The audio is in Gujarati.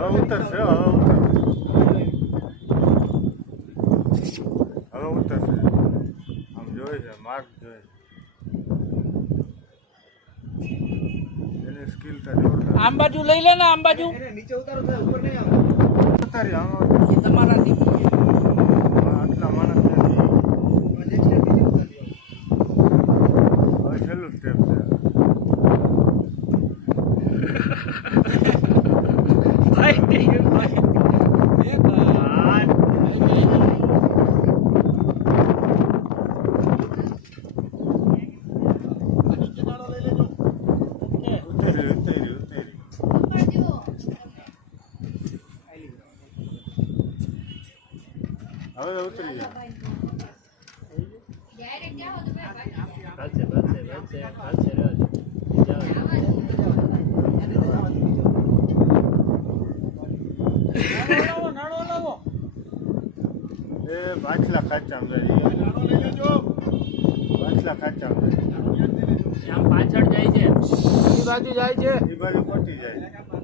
હવે ઉતરશે આમ જોઈ છે માર્ક જોઈ એની સ્કિલ તો જોરદાર આમ બાજુ લઈ લે ને આમ બાજુ નીચે ઉતારો થાય ઉપર નહીં આવો ઉતારી આમ તમારા આટલા માણસ નથી હવે છેલ્લું સ્ટેપ છે હવે ઉતરી એ પાછલા ખાંચામાં જાય પાછલા ખાંચામાં આમ પાછળ જાય છે એ બાજુ જાય છે એ બાજુ પહોંચી જાય